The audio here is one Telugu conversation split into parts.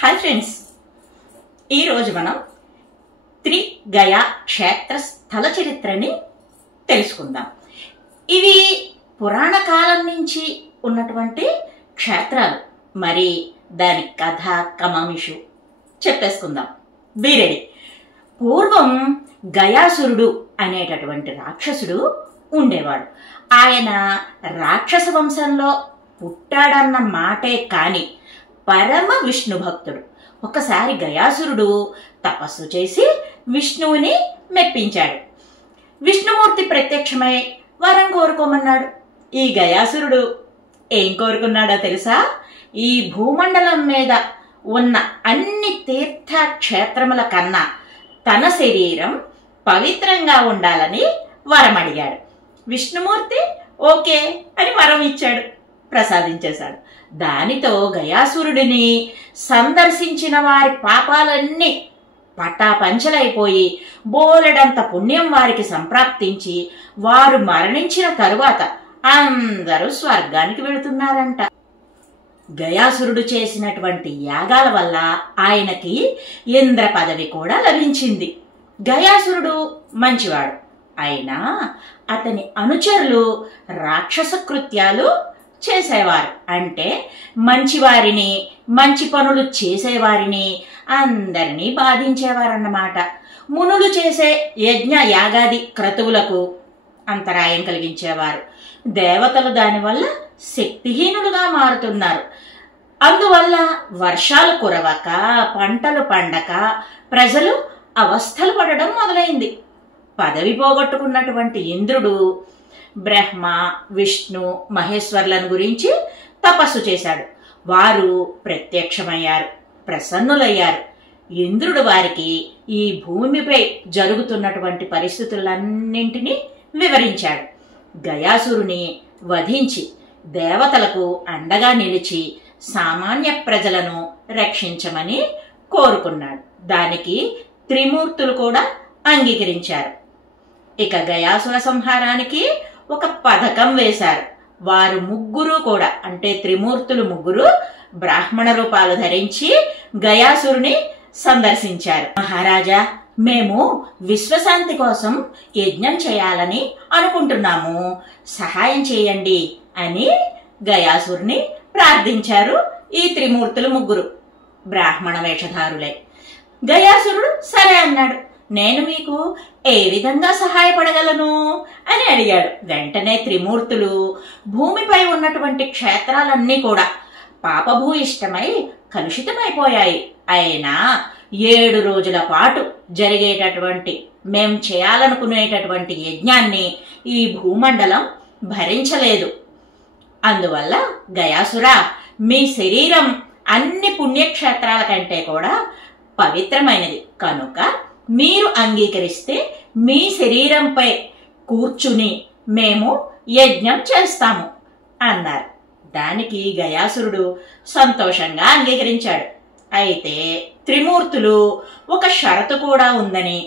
హాయ్ ఫ్రెండ్స్, ఈరోజు మనం త్రిగయా క్షేత్ర స్థల చరిత్రని తెలుసుకుందాం. ఇవి పురాణ కాలం నుంచి ఉన్నటువంటి క్షేత్రాలు. మరి దాని కథ కమామిషు చెప్పేసుకుందాం. బీరెడి. పూర్వం గయాసురుడు అనేటటువంటి రాక్షసుడు ఉండేవాడు. ఆయన రాక్షస వంశంలో పుట్టాడన్న మాటే కాని పరమ విష్ణు భక్తుడు. ఒకసారి గయాసురుడు తపస్సు చేసి విష్ణువుని మెప్పించాడు. విష్ణుమూర్తి ప్రత్యక్షమై వరం కోరుకోమన్నాడు. ఈ గయాసురుడు ఏం కోరుకున్నాడో తెలుసా? ఈ భూమండలం మీద ఉన్న అన్ని తీర్థక్షేత్రముల కన్నా తన శరీరం పవిత్రంగా ఉండాలని వరం అడిగాడు. విష్ణుమూర్తి ఓకే అని వరం ఇచ్చాడు, ప్రసాదించేశాడు. దానితో గయాసురుడిని సందర్శించిన వారి పాపాలన్నీ పటాపంచలైపోయి బోలెడంత పుణ్యం వారికి సంప్రాప్తించి వారు మరణించిన తరువాత అందరూ స్వర్గానికి వెళుతున్నారంట. గయాసురుడు చేసినటువంటి యాగాల వల్ల ఆయనకి ఇంద్ర పదవి కూడా లభించింది. గయాసురుడు మంచివాడు, అయినా అతని అనుచరులు రాక్షస కృత్యాలు చేసేవారు. అంటే మంచివారిని, మంచి పనులు చేసేవారిని అందరినీ బాధించేవారన్నమాట. మునులు చేసే యజ్ఞ యాగాది క్రతువులకు అంతరాయం కలిగించేవారు. దేవతలు దానివల్ల శక్తిహీనులుగా మారుతున్నారు. అందువల్ల వర్షాలు కురవక, పంటలు పండక ప్రజలు అవస్థలు పడడం మొదలైంది. పదవి పోగొట్టుకున్నటువంటి ఇంద్రుడు బ్రహ్మ, విష్ణు, మహేశ్వర్లను గురించి తపస్సు చేశాడు. వారు ప్రత్యక్షమయ్యారు, ప్రసన్నులయ్యారు. ఇంద్రుడు వారికి ఈ భూమిపై జరుగుతున్నటువంటి పరిస్థితులన్నింటినీ వివరించాడు. గయాసురుని వధించి దేవతలకు అండగా నిలిచి సామాన్య ప్రజలను రక్షించమని కోరుకున్నాడు. దానికి త్రిమూర్తులు కూడా అంగీకరించారు. ఇక గయాసుర సంహారానికి ఒక పథకం వేశారు. వారు ముగ్గురు కూడా, అంటే త్రిమూర్తులు ముగ్గురు బ్రాహ్మణ రూపాలు ధరించి గయాసురుని సందర్శించారు. మహారాజా, మేము విశ్వశాంతి కోసం యజ్ఞం చేయాలని అనుకుంటున్నాము, సహాయం చేయండి అని గయాసురుని ప్రార్థించారు ఈ త్రిమూర్తులు ముగ్గురు బ్రాహ్మణ వేషధారులై. గయాసురుడు సరే అన్నాడు. నేను మీకు ఏ విధంగా సహాయపడగలను అని అడిగాడు. వెంటనే త్రిమూర్తులు భూమిపై ఉన్నటువంటి క్షేత్రాలన్నీ కూడా పాపభూయిష్టమై కలుషితమైపోయాయి. అయినా 7 రోజుల పాటు జరిగేటటువంటి మేం చేయాలనుకునేటటువంటి యజ్ఞాన్ని ఈ భూమండలం భరించలేదు. అందువల్ల గయాసురా, మీ శరీరం అన్ని పుణ్యక్షేత్రాల కంటే కూడా పవిత్రమైనది కనుక మీరు అంగీకరిస్తే మీ శరీరంపై కూర్చుని మేము యజ్ఞం చేస్తాము అన్నారు. దానికి గయాసురుడు సంతోషంగా అంగీకరించాడు. అయితే త్రిమూర్తులు ఒక షరతు కూడా ఉందని,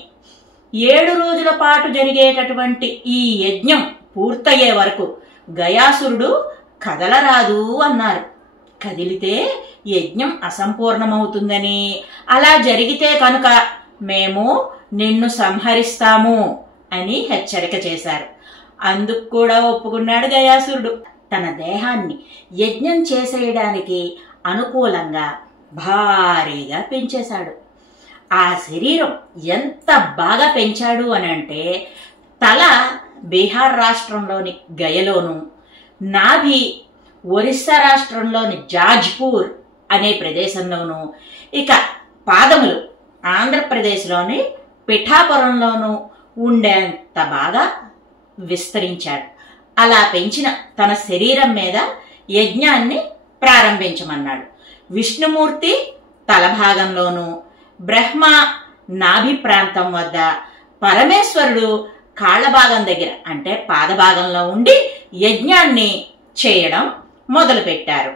7 రోజుల పాటు జరిగేటటువంటి ఈ యజ్ఞం పూర్తయ్యే వరకు గయాసురుడు కదలరాదు అన్నారు. కదిలితే యజ్ఞం అసంపూర్ణమవుతుందని, అలా జరిగితే కనుక మేము నిన్ను సంహరిస్తాము అని హెచ్చరిక చేశారు. అందుకు కూడా ఒప్పుకున్నాడు గయాసురుడు. తన దేహాన్ని యజ్ఞం చేసేయడానికి అనుకూలంగా భారీగా పెంచేశాడు. ఆ శరీరం ఎంత బాగా పెంచాడు అనంటే, తల బీహార్ రాష్ట్రంలోని గయలోను, నాభి ఒరిస్సా రాష్ట్రంలోని జాజ్పూర్ అనే ప్రదేశంలోను, ఇక పాదములు ఆంధ్రప్రదేశ్లోని పిఠాపురంలోనూ ఉండేంత బాగా విస్తరించాడు. అలా పెంచిన తన శరీరం మీద యజ్ఞాన్ని ప్రారంభించమన్నాడు. విష్ణుమూర్తి తల భాగంలోనూ, బ్రహ్మ నాభి ప్రాంతం వద్ద, పరమేశ్వరుడు కాళ్ళ భాగం దగ్గర అంటే పాదభాగంలో ఉండి యజ్ఞాన్ని చేయడం మొదలుపెట్టారు.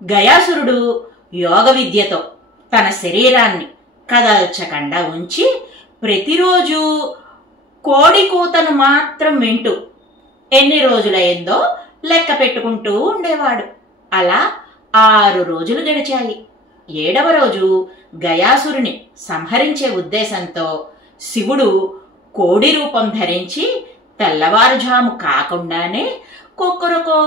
గయాసురుడు యోగ విద్యతో తన శరీరాన్ని కదల్చకుండా ఉంచి ప్రతిరోజు కోడి కూతను మాత్రం వింటూ ఎన్ని రోజులైందో లెక్క పెట్టుకుంటూ ఉండేవాడు. అలా 6 రోజులు గడిచాయి. 7వ రోజు గయాసురుని సంహరించే ఉద్దేశంతో శివుడు కోడి రూపం ధరించి తెల్లవారుజాము కాకుండానే కొక్కరకో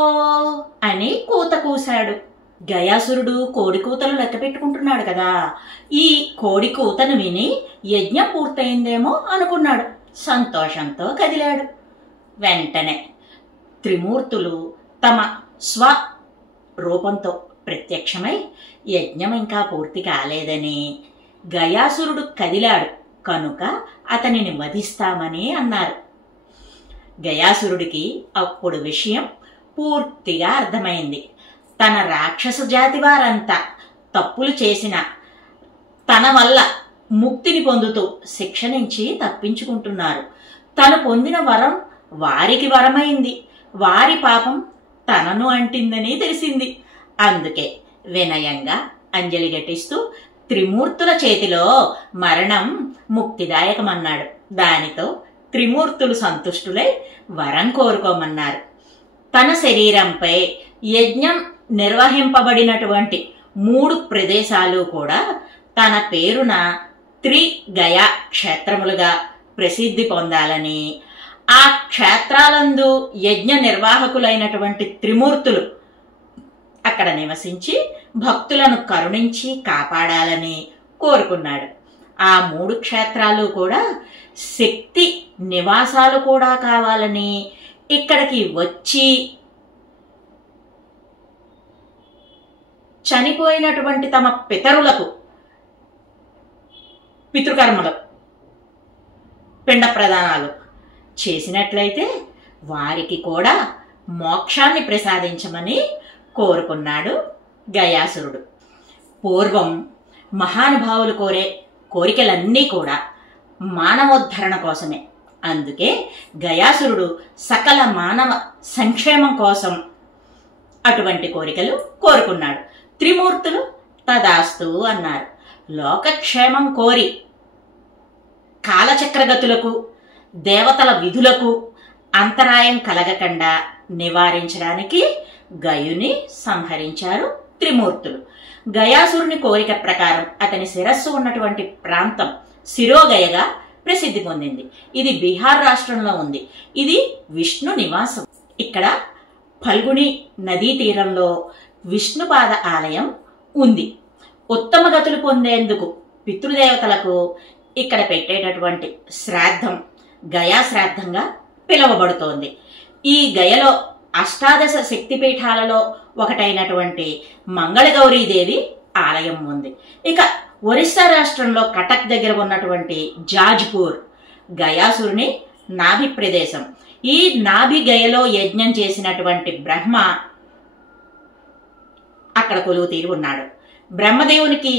అని కూత కూశాడు. గయాసురుడు కోడి కూతలు లెక్క పెట్టుకుంటున్నాడు కదా. ఈ కోడి కూతను విని యజ్ఞం పూర్తయిందేమో అనుకున్నాడు. సంతోషంతో కదిలాడు. వెంటనే త్రిమూర్తులు తమ స్వ రూపంతో ప్రత్యక్షమై యజ్ఞం ఇంకా పూర్తి కాలేదని, గయాసురుడు కదిలాడు కనుక అతనిని వధిస్తామని అన్నారు. గయాసురుడికి అప్పుడు విషయం పూర్తిగా అర్థమైంది. తన రాక్షస జాతి వారంతా తప్పులు చేసిన తన వల్ల ముక్తిని పొందుతూ శిక్ష నుంచి తప్పించుకుంటున్నారు. తను పొందిన వరం వారికి వరమైంది, వారి పాపం తనను అంటిందని తెలిసింది. అందుకే వినయంగా అంజలి ఘటిస్తూ త్రిమూర్తుల చేతిలో మరణం ముక్తిదాయకమన్నాడు. దానితో త్రిమూర్తులు సంతుష్టులై వరం కోరుకోమన్నారు. తన శరీరంపై యజ్ఞం నిర్వహింపబడినటువంటి 3 ప్రదేశాలు కూడా తన పేరున త్రిగయా క్షేత్రములుగా ప్రసిద్ధి పొందాలని, ఆ క్షేత్రాలందు యజ్ఞ నిర్వాహకులైనటువంటి త్రిమూర్తులు అక్కడ నివసించి భక్తులను కరుణించి కాపాడాలని కోరుకున్నాడు. ఆ 3 క్షేత్రాలు కూడా శక్తి నివాసాలు కూడా కావాలని, ఇక్కడికి వచ్చి చనిపోయినటువంటి తమ పితరులకు పితృకర్మలు పిండ ప్రదానాలు చేసినట్లయితే వారికి కూడా మోక్షాన్ని ప్రసాదించమని కోరుకున్నాడు గయాసురుడు. పూర్వం మహానుభావులు కోరే కోరికలన్నీ కూడా మానవోద్ధరణ కోసమే. అందుకే గయాసురుడు సకల మానవ సంక్షేమం కోసం అటువంటి కోరికలు కోరుకున్నాడు. త్రిమూర్తులు తదాస్తు అన్నారు. లోకక్షేమం కోరి కాలచక్రగతులకు, దేవతల విధులకు అంతరాయం కలగకుండా నివారించడానికి గయుని సంహరించారు త్రిమూర్తులు. గయాసురుని కోరిక ప్రకారం అతని శిరస్సు ఉన్నటువంటి ప్రాంతం శిరోగయగా ప్రసిద్ధి పొందింది. ఇది బీహార్ రాష్ట్రంలో ఉంది. ఇది విష్ణు నివాసం. ఇక్కడ ఫల్గుని నదీ తీరంలో విష్ణుపాద ఆలయం ఉంది. ఉత్తమ గతులు పొందేందుకు పితృదేవతలకు ఇక్కడ పెట్టేటటువంటి శ్రాద్ధం గయా శ్రాద్ధంగా పిలువబడుతోంది. ఈ గయలో అష్టాదశ శక్తిపీఠాలలో ఒకటైనటువంటి మంగళగౌరీదేవి ఆలయం ఉంది. ఇక ఒరిస్సా రాష్ట్రంలో కటక్ దగ్గర ఉన్నటువంటి జాజ్పూర్ గయాసురుని నాభి ప్రదేశం. ఈ నాభి గయలో యజ్ఞం చేసినటువంటి బ్రహ్మ అక్కడ కొలువు తీరి ఉన్నాడు. బ్రహ్మదేవునికి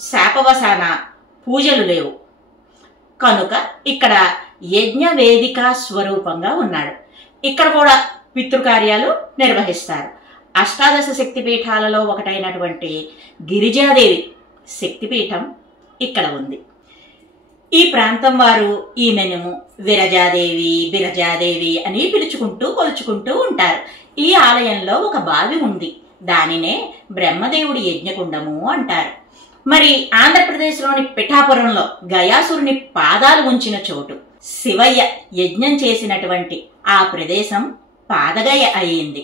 శాపవసాన పూజలు లేవు కనుక ఇక్కడ యజ్ఞ వేదిక స్వరూపంగా ఉన్నాడు. ఇక్కడ కూడా పితృకార్యాలు నిర్వహిస్తారు. అష్టాదశ శక్తిపీఠాలలో ఒకటైనటువంటి గిరిజాదేవి శక్తిపీఠం ఇక్కడ ఉంది. ఈ ప్రాంతం వారు ఈమెను విరజాదేవి, బిరజాదేవి అని పిలుచుకుంటూ కొలుచుకుంటూ ఉంటారు. ఈ ఆలయంలో ఒక బావి ఉంది. దానినే బ్రహ్మదేవుడి యజ్ఞకుండము అంటారు. మరి ఆంధ్రప్రదేశ్లోని పిఠాపురంలో గయాసురుని పాదాలు ఉంచిన చోటు శివయ్య యజ్ఞం చేసినటువంటి ఆ ప్రదేశం పాదగయ అయింది.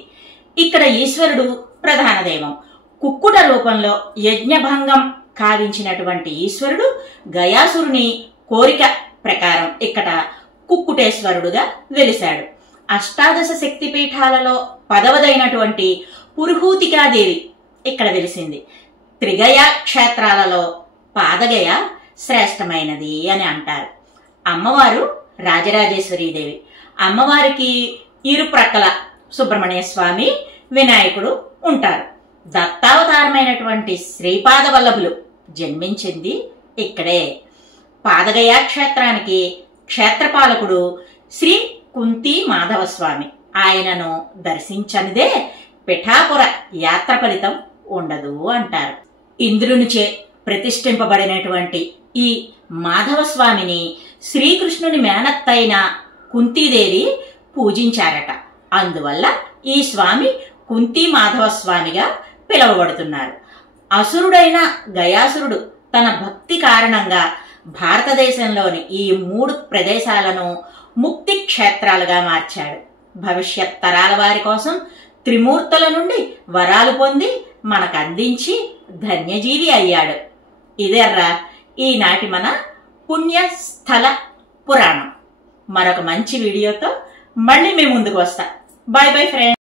ఇక్కడ ఈశ్వరుడు ప్రధాన దైవం. కుక్కుట రూపంలో యజ్ఞభంగం కావించినటువంటి ఈశ్వరుడు గయాసురుని కోరిక ప్రకారం ఇక్కడ కుక్కుటేశ్వరుడుగా వెలిశాడు. అష్టాదశ శక్తిపీఠాలలో 10వదైనటువంటి పురుహూతికాదేవి ఇక్కడ వెలిసింది. త్రిగయ క్షేత్రాలలో పాదగయ శ్రేష్టమైనది అని అంటారు. అమ్మవారు రాజరాజేశ్వరీదేవి. అమ్మవారికి ఇరు ప్రక్కల సుబ్రహ్మణ్య స్వామి, వినాయకుడు ఉంటారు. దత్తావతారమైనటువంటి శ్రీపాద వల్లభులు జన్మించింది ఇక్కడే. పాదగయ క్షేత్రానికి క్షేత్రపాలకుడు శ్రీ కుంతి మాధవస్వామి. ఆయనను దర్శించనిదే పిఠాపుర యాత్ర ఫలితం ఉండదు అంటారు. ఇంద్రునిచే ప్రతిష్ఠింపబడినటువంటి ఈ మాధవస్వామిని శ్రీకృష్ణుని మేనత్తైన కుంతీదేవి పూజించారట. అందువల్ల ఈ స్వామి కుంతి మాధవ స్వామిగా పిలువబడుతున్నారు. అసురుడైన గయాసురుడు తన భక్తి కారణంగా భారతదేశంలోని ఈ 3 ప్రదేశాలను ముక్తి క్షేత్రాలుగా మార్చాడు. భవిష్యత్ తరాల వారి కోసం త్రిమూర్తుల నుండి వరాలు పొంది మనకు అందించి ధన్యజీవి అయ్యాడు. ఇదేర్రా ఈనాటి మన పుణ్యస్థల పురాణం. మరొక మంచి వీడియోతో మళ్ళీ మీ ముందుకు వస్తా. Bye bye friends.